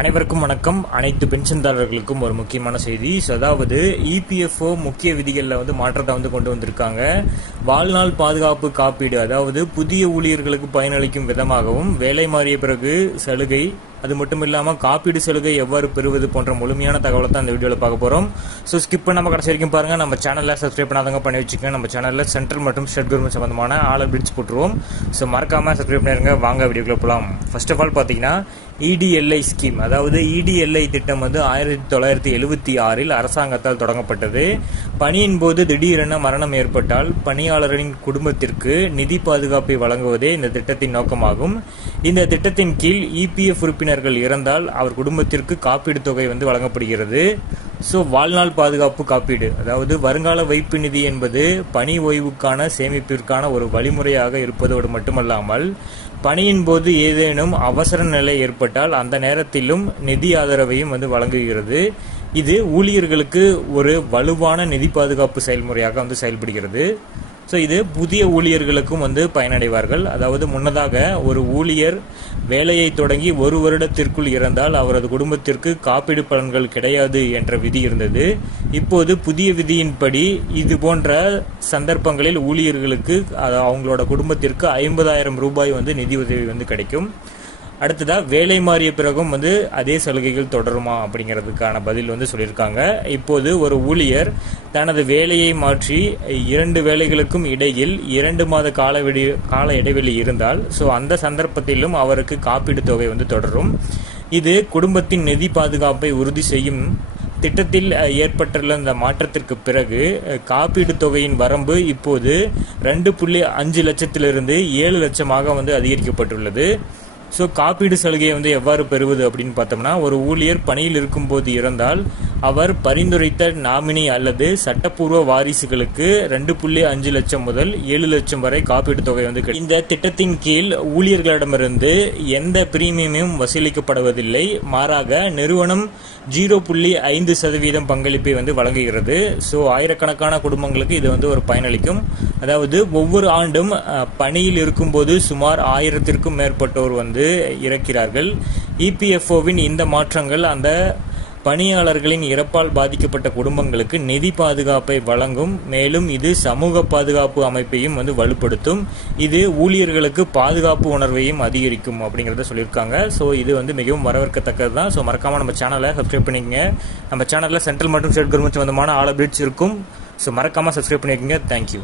அனைவருக்கும் வணக்கம். அனைத்து பென்ஷன்தாரர்களுக்கும் ஒரு முக்கியமான செய்தி. அதாவது இபிஎஃப்ஓ முக்கிய விதிகளில் மாற்றத்தை கொண்டு வந்திருக்காங்க. வாழ்நாள் பாதுகாப்பு காப்பீடு, அதாவது புதிய ஊழியர்களுக்கு பயனளிக்கும் விதமாகவும் வேலை மாறிய பிறகு சலுகை, அது மட்டும் இல்லாமல் காப்பீடு சலுகை எவ்வாறு பெறுவது போன்ற முழுமையான தகவலை தான் இந்த வீடியோவில் பார்க்க போகிறோம். ஸோ ஸ்கிப் பண்ணாமல் கடைசி வரைக்கும் பாருங்கள். நம்ம சேனலில் சப்ஸ்கிரைப் பண்ணாதவங்க பண்ணி வச்சுக்கோங்க. நம்ம சேனலில் சென்ட்ரல் மற்றும் ஸ்டேட் கவர்மெண்ட் சம்பந்தமான ஆல் அப்டேட்ஸ் போட்டுருவோம். ஸோ மறக்காமல் சப்ஸ்கிரைப் பண்ணிருங்க. வாங்க வீடியோக்குள்ள போகலாம். ஃபர்ஸ்ட் ஆஃப் ஆல் பார்த்தீங்கன்னா இடிஎல்ஐ ஸ்கீம், அதாவது இடிஎல்ஐ திட்டம் 1976 அரசாங்கத்தால் தொடங்கப்பட்டது. பணியின் போது திடீரென மரணம் ஏற்பட்டால் பணியாளரின் குடும்பத்திற்கு நிதி பாதுகாப்பை வழங்குவதே இந்த திட்டத்தின் நோக்கமாகும். இந்த திட்டத்தின் கீழ் இபிஎஃப் உறுப்பினர்கள் இறந்தால் அவர் குடும்பத்திற்கு காப்பீடு தொகை வழங்கப்படுகிறது. ஸோ வாழ்நாள் பாதுகாப்பு காப்பீடு, அதாவது வருங்கால வைப்பு நிதி என்பது பணி ஓய்வுக்கான சேமிப்பிற்கான ஒரு வழிமுறையாக இருப்பதோடு மட்டுமல்லாமல் பணியின் போது ஏதேனும் அவசர நிலை ஏற்பட்டால் அந்த நேரத்திலும் நிதி ஆதரவையும் வழங்குகிறது. இது ஊழியர்களுக்கு ஒரு வலுவான நிதி பாதுகாப்பு செயல்முறையாக செயல்படுகிறது. ஸோ இது புதிய ஊழியர்களுக்கும் பயனடைவார்கள். அதாவது முன்னதாக ஒரு ஊழியர் வேலையை தொடங்கி 1 வருடத்திற்குள் இறந்தால் அவரது குடும்பத்திற்கு காப்பீடு பலன்கள் கிடையாது என்ற விதி இருந்தது. இப்போது புதிய விதியின்படி இது போன்ற சந்தர்ப்பங்களில் ஊழியர்களுக்கு அவங்களோட குடும்பத்திற்கு 50,000 ரூபாய் நிதி உதவி கிடைக்கும். அடுத்ததா வேலை மாறிய பிறகும் அதே சலுகைகள் தொடருமா அப்படிங்கிறதுக்கான பதில் சொல்லியிருக்காங்க. இப்போது ஒரு ஊழியர் தனது வேலையை மாற்றி 2 வேலைகளுக்கும் இடையில் 2 மாத கால இடைவெளி இருந்தால் அந்த சந்தர்ப்பத்திலும் அவருக்கு காப்பீடு தொகை தொடரும். இது குடும்பத்தின் நிதி பாதுகாப்பை உறுதி செய்யும். திட்டத்தில் ஏற்பட்டுள்ள இந்த மாற்றத்திற்கு பிறகு காப்பீடு தொகையின் வரம்பு இப்போது 2.5 லட்சத்திலிருந்து 7 லட்சமாக அதிகரிக்கப்பட்டுள்ளது. ஸோ காப்பீடு சலுகையை எவ்வாறு பெறுவது அப்படின்னு பார்த்தோம்னா, ஒரு ஊழியர் பணியில் இருக்கும்போது இறந்தால் அவர் பரிந்துரைத்த நாமினி அல்லது சட்டப்பூர்வ வாரிசுகளுக்கு 2.5 லட்சம் முதல் 7 லட்சம் வரை காப்பீடு தொகை இந்த திட்டத்தின் கீழ் ஊழியர்களிடமிருந்து எந்த பிரீமியமும் வசூலிக்கப்படுவதில்லை. மாறாக நிறுவனம் 0.5% பங்களிப்பை வழங்குகிறது. ஸோ ஆயிரக்கணக்கான குடும்பங்களுக்கு இது ஒரு பயனளிக்கும். அதாவது ஒவ்வொரு ஆண்டும் பணியில் இருக்கும்போது சுமார் 1000க்கும் மேற்பட்டோர் இறக்கிறார்கள். இபிஎஃப்ஓவின் இந்த மாற்றங்கள் அந்த பணியாளர்களின் இறப்பால் பாதிக்கப்பட்ட குடும்பங்களுக்கு நிதி பாதுகாப்பை வழங்கும். மேலும் இது சமூக பாதுகாப்பு அமைப்பையும் வலுப்படுத்தும். இது ஊழியர்களுக்கு பாதுகாப்பு உணர்வையும் அதிகரிக்கும் அப்படிங்கறத சொல்லியிருக்காங்க. ஸோ இது மிகவும் வரவேற்கத்தக்கது தான். ஸோ மறக்காம நம்ம சேனலை சப்ஸ்கிரைப் பண்ணிக்கங்க. நம்ம சேனல்ல சென்ட்ரல் மற்றும் ஸ்டேட் கவர்மெண்ட் சம்பந்தமான ஆல் அப்டேட்ஸ் இருக்கும். ஸோ மறக்காம சப்ஸ்கிரைப் பண்ணிக்கங்க. தேங்க்யூ.